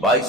22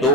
2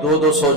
200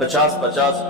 50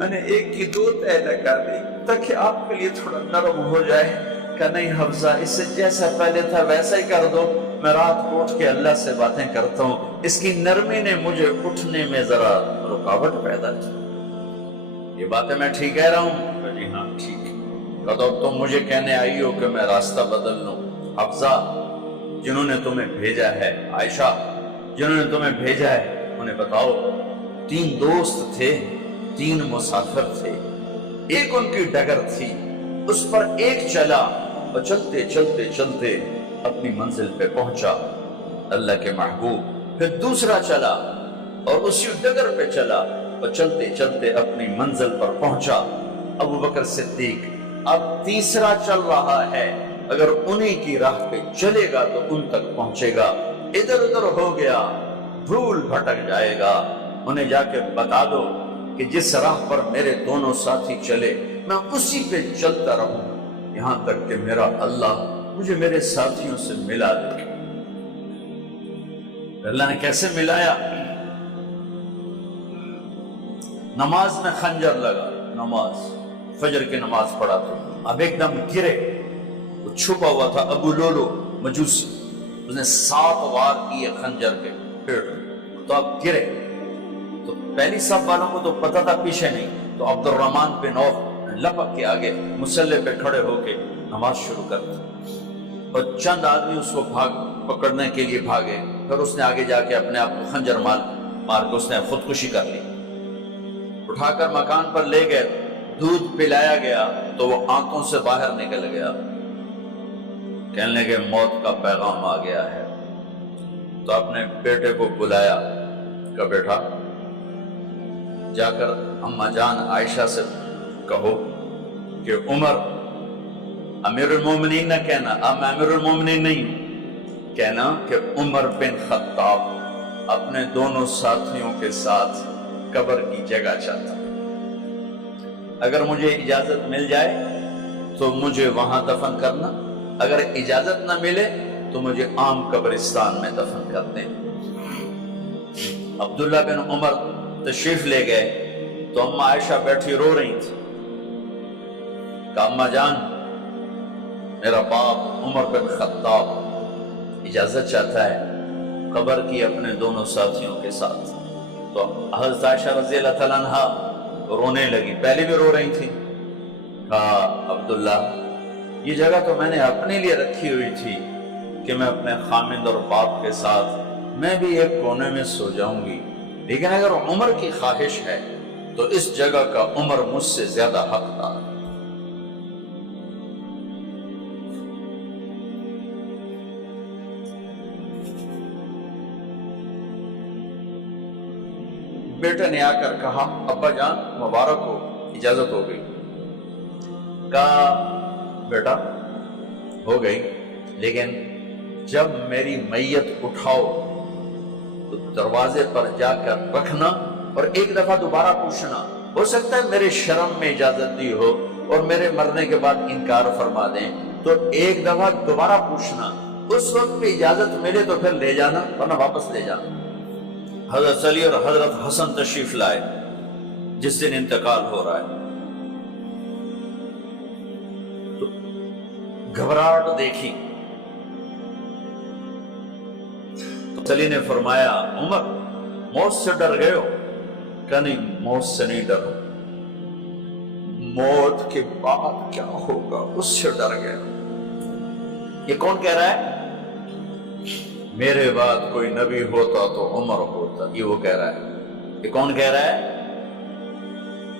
میں نے ایک کی 2 تہ لگا دی تاکہ آپ کے لیے تھوڑا نرم ہو جائے۔ کہ نہیں حفظہ، اس سے جیسا پہلے تھا ویسا ہی کر دو، میں رات کو اٹھ کے اللہ سے باتیں کرتا ہوں، اس کی نرمی نے مجھے اٹھنے میں ذرا رکاوٹ پیدا کی۔ یہ باتیں میں ٹھیک کہہ رہا ہوں؟ کہ جی ہاں ٹھیک ہے۔ کہ تو تم مجھے کہنے آئی ہو کہ میں راستہ بدل لوں؟ حفظہ، جنہوں نے تمہیں بھیجا ہے، عائشہ جنہوں نے تمہیں بھیجا ہے، انہیں بتاؤ 3 دوست تھے، 3 مسافر تھے، ایک ان کی ڈگر تھی، اس پر ایک چلا اور چلتے چلتے چلتے اپنی منزل پہ پہنچا اللہ کے محبوب، پھر دوسرا چلا اور اسی ڈگر پہ چلا اور چلتے چلتے اپنی منزل پر پہنچا ابو بکر صدیق۔ اب تیسرا چل رہا ہے، اگر انہیں کی راہ پہ چلے گا تو ان تک پہنچے گا، ادھر ادھر ہو گیا بھول بھٹک جائے گا۔ انہیں جا کے بتا دو کہ جس راہ پر میرے دونوں ساتھی چلے میں اسی پہ چلتا رہوں یہاں تک کہ میرا اللہ مجھے میرے ساتھیوں سے ملا دے۔ اللہ نے کیسے ملایا؟ نماز میں خنجر لگا، نماز فجر کی نماز پڑھا تھا، اب ایک دم گرے، وہ چھپا ہوا تھا ابو لولو مجوسی، اس نے 7 وار کیے خنجر کے پیٹ، تو اب گرے تو پہلی صف والوں کو تو پتہ تھا، پیچھے نہیں، تو عبد الرحمن بن عوف لپک کے آگے مصلی پہ کھڑے ہو کے نماز شروع کر دی، اور چند آدمی اس کو پکڑنے کے لیے بھاگے، پھر اس نے آگے جا کے اپنے آپ کو خنجر مار کے اس نے خودکشی کر لی۔ اٹھا کر مکان پر لے گئے، دودھ پلایا گیا تو وہ آنتوں سے باہر نکل گیا، کہنے لگے موت کا پیغام آ گیا ہے۔ تو اپنے بیٹے کو بلایا کہ بیٹا جا کر اماں جان عائشہ سے کہو کہ عمر، امیر المومنین نہ کہنا، اب میں امیر المومنین نہیں ہوں، کہنا کہ عمر بن خطاب اپنے دونوں ساتھیوں کے ساتھ قبر کی جگہ چاہتا، اگر مجھے اجازت مل جائے تو مجھے وہاں دفن کرنا، اگر اجازت نہ ملے تو مجھے عام قبرستان میں دفن کر دیں۔ عبداللہ بن عمر تشریف لے گئے تو اماں عائشہ بیٹھی رو رہی تھی کہ اماں جان میرا باپ عمر بن خطاب اجازت چاہتا ہے قبر کی اپنے دونوں ساتھیوں کے ساتھ۔ تو حضرت عائشہ رضی اللہ تعالیٰ عنہ رونے لگی، پہلے بھی رو رہی تھی، کہا عبداللہ یہ جگہ تو میں نے اپنے لیے رکھی ہوئی تھی کہ میں اپنے خامند اور باپ کے ساتھ میں بھی ایک کونے میں سو جاؤں گی، لیکن اگر عمر کی خواہش ہے تو اس جگہ کا عمر مجھ سے زیادہ حقدار ہے۔ بیٹے نے آ کر کہا ابا جان مبارک ہو، اجازت ہو گئی۔ کہا بیٹا ہو گئی، لیکن جب میری میت اٹھاؤ تو دروازے پر جا کر رکھنا اور ایک دفعہ دوبارہ پوچھنا، ہو سکتا ہے میرے شرم میں اجازت دی ہو اور میرے مرنے کے بعد انکار فرما دیں، تو ایک دفعہ دوبارہ پوچھنا، اس وقت پہ اجازت ملے تو پھر لے جانا ورنہ واپس لے جانا۔ حضرت علی اور حضرت حسن تشریف لائے جس دن انتقال ہو رہا ہے، تو گھبراہٹ دیکھی تو علی نے فرمایا عمر موت سے ڈر گئے ہو؟ کہ نہیں موت سے نہیں ڈرو، موت کے بعد کیا ہوگا اس سے ڈر گئے۔ یہ کون کہہ رہا ہے؟ میرے بعد کوئی نبی ہوتا تو عمر ہوتا، یہ وہ کہہ رہا ہے۔ یہ کون کہہ رہا ہے؟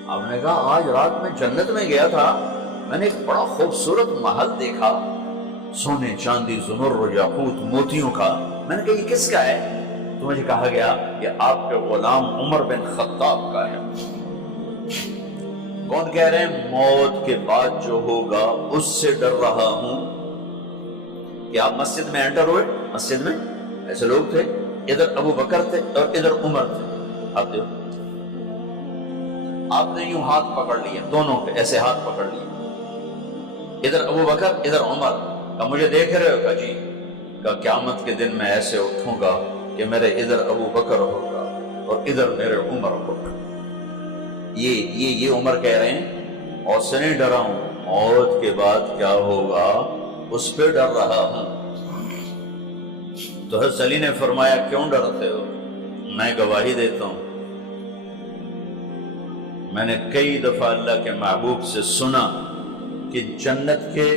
آپ نے کہا آج رات میں جنت میں گیا تھا، میں نے ایک بڑا خوبصورت محل دیکھا، سونے چاندی زمرد یاقوت موتیوں کا۔ میں نے کہا یہ کس کا ہے؟ تو مجھے کہا گیا کہ آپ کے غلام عمر بن خطاب کا ہے۔ کون کہہ رہے ہیں؟ موت کے بعد جو ہوگا اس سے ڈر رہا ہوں۔ کہ آپ مسجد میں انٹر ہوئے، مسجد میں ایسے لوگ تھے، ادھر ابو بکر تھے اور ادھر عمر تھے، آپ دیکھو، آپ نے یوں ہاتھ پکڑ لیا، دونوں پہ ایسے ہاتھ پکڑ لیا، ادھر ابو بکر ادھر عمر۔ کہ مجھے دیکھ رہے ہو؟ کہ جی۔ کہ قیامت کے دن میں ایسے اٹھوں گا کہ میرے ادھر ابو بکر ہوگا اور ادھر میرے عمر ہوگا۔ یہ عمر کہہ رہے ہیں موت سے نہیں ڈرا ہوں، موت کے بعد کیا ہوگا اس پہ ڈر رہا ہوں۔ تو حضرت علی نے فرمایا کیوں ڈرتے ہو؟ میں گواہی دیتا ہوں، میں نے کئی دفعہ اللہ کے محبوب سے سنا کہ جنت کے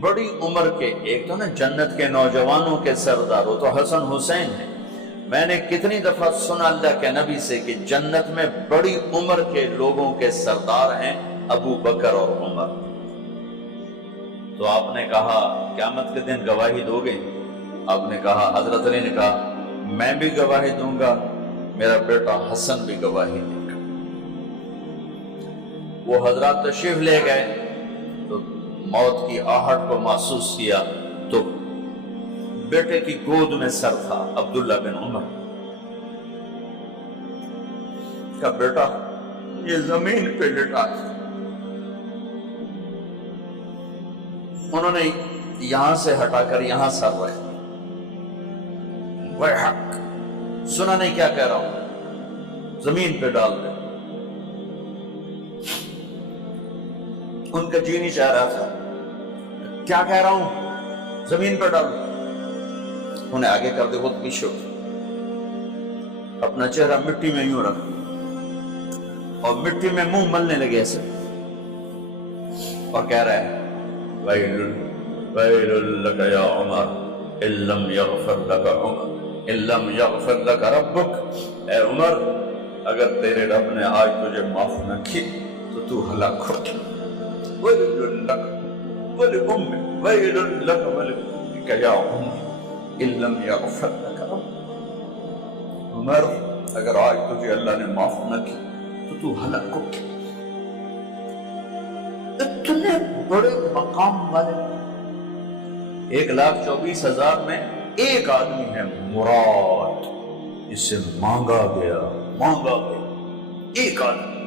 بڑی عمر کے، ایک تو نا جنت کے نوجوانوں کے سردار، وہ تو حسن حسین ہیں، میں نے کتنی دفعہ سنا اللہ کے نبی سے کہ جنت میں بڑی عمر کے لوگوں کے سردار ہیں ابو بکر اور عمر۔ تو آپ نے کہا قیامت کے دن گواہی دو گے؟ آپ نے کہا، حضرت علی نے کہا میں بھی گواہی دوں گا، میرا بیٹا حسن بھی گواہی دے گا۔ وہ حضرات تشریف لے گئے تو موت کی آہٹ کو محسوس کیا تو بیٹے کی گود میں سر تھا عبداللہ بن عمر کا، بیٹا یہ زمین پہ لٹا ہے۔ انہوں نے یہاں سے ہٹا کر یہاں سر رکھ، وہ حق سنا نہیں کیا کہہ رہا ہوں، زمین پہ ڈال دے۔ ان کا جی نہیں چاہ رہا تھا، کیا کہہ رہا ہوں، زمین پہ ڈال دے۔ انہیں آگے کر دے، خود پیچھے اپنا چہرہ مٹی میں یوں رکھ اور مٹی میں منہ ملنے لگے ایسے، اور کہہ رہا ہے ویل لک یا عمر ان لم یغفر لک عمر ان لم یغفر لک ربک، اے عمر اگر تیرے رب نے آج تجھے معاف نہ کی تو تو ہلاک ہو جائے۔ ویل لک ولأمک ویل لک ولأمک یا عمر ان لم یغفر لک ربک، عمر اگر آج تجھے اللہ نے معاف نہ کی تو تو ہلاک ہو جائے۔ اتنے بڑے مقام والے 1,24,000 میں ایک آدمی ہے مراد، اس سے مانگا گیا ایک آدمی،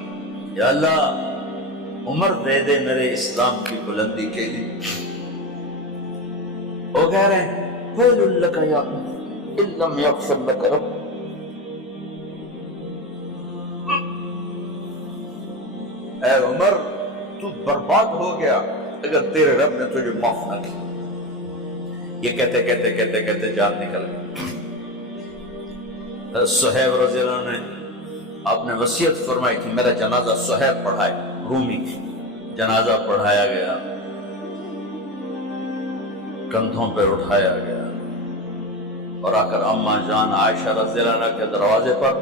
یا اللہ عمر دے دے میرے اسلام کی بلندی کے لیے۔ وہ کہہ رہے ہیں ویل لک یا عمر ان لم یغفر لک رب، اے عمر تو برباد ہو گیا اگر تیرے رب نے تجھے معاف نہ کیا۔ یہ کہتے کہتے کہتے کہتے جان نکل گئی۔ صہیب رضی اللہ عنہ نے آپ نے وصیت فرمائی تھی میرا جنازہ صہیب پڑھائے، رومی جنازہ پڑھایا گیا، کندھوں پہ اٹھایا گیا، اور آ کر اماں جان عائشہ رضی اللہ عنہ کے دروازے پر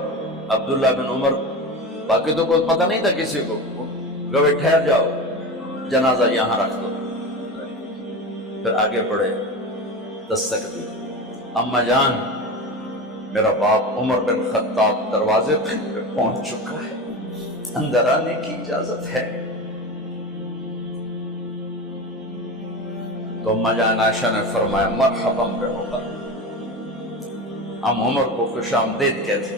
عبداللہ بن عمر، باقی تو کوئی پتہ نہیں تھا کسی کو، گوے ٹھہر جاؤ جنازہ یہاں رکھ دو، پھر آگے بڑھے، دستک دی، اماں جان میرا باپ عمر بن خطاب دروازے پہ پہنچ چکا ہے، اندر آنے کی اجازت ہے۔ تو اماں جان عائشہ نے فرمایا مرحبا بعمر، ہم عمر کو خوش آمدید کہتے،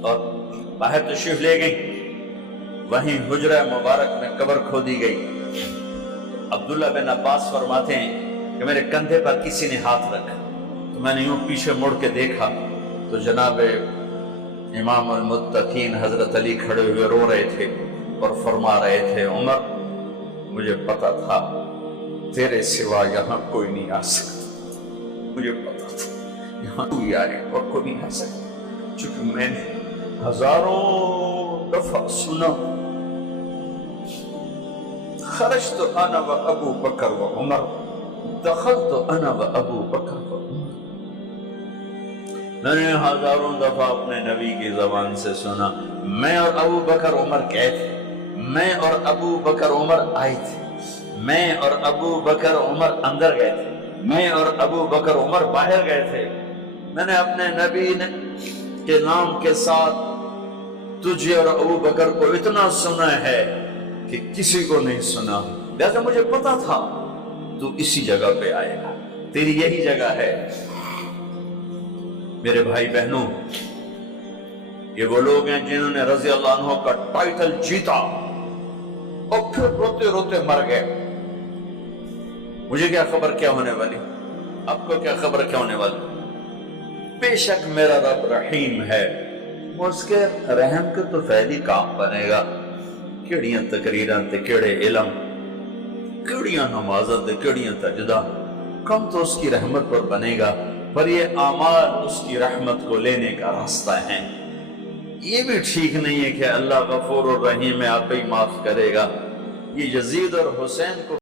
اور باہر تشریف لے گئی۔ وہیں حجرہ مبارک میں قبر کھودی گئی۔ عبداللہ بن عباس فرماتے ہیں کہ میرے کندھے پر کسی نے ہاتھ رکھا تو میں نے یوں پیچھے مڑ کے دیکھا تو جناب امام المتقین حضرت علی کھڑے ہوئے رو رہے تھے اور فرما رہے تھے عمر مجھے پتا تھا تیرے سوا یہاں کوئی نہیں آ سکتا، مجھے پتا تھا یہاں تو ہی آئے اور کوئی نہیں آ سکتا، چونکہ میں نے ہزاروں دفعہ سنا خرجت انا و ابو بکر و عمر دخلت انا و ابو بکر و عمر، میں نے ہزاروں دفعہ اپنے نبی کی زبان سے سنا میں اور ابو بکر عمر گئے تھے، میں اور ابو بکر عمر آئے تھے، میں اور ابو بکر عمر اندر گئے تھے، میں اور ابو بکر عمر باہر گئے تھے، میں نے اپنے نبی کے نام کے ساتھ تجھے اور ابو بکر کو اتنا سنا ہے کہ کسی کو نہیں سنا، لہذا مجھے پتا تھا تو اسی جگہ پہ آئے گا، تیری یہی جگہ ہے۔ میرے بھائی بہنوں، یہ وہ لوگ ہیں جنہوں نے رضی اللہ عنہ کا ٹائٹل جیتا اور پھر روتے روتے مر گئے۔ مجھے کیا خبر کیا ہونے والی، آپ کو کیا خبر کیا ہونے والی؟ بے شک میرا رب رحیم ہے، اس کے رحم کے تو فعلی کام بنے گا، کیڑیاں تقریراں تے کیڑے علم، کیڑیاں نمازاں تے کیڑیاں تجدہ، کم تو اس کی رحمت پر بنے گا، پر یہ اعمال اس کی رحمت کو لینے کا راستہ ہیں۔ یہ بھی ٹھیک نہیں ہے کہ اللہ غفور الرحیم ہے، آپ ہی معاف کرے گا۔ یہ یزید اور حسین کو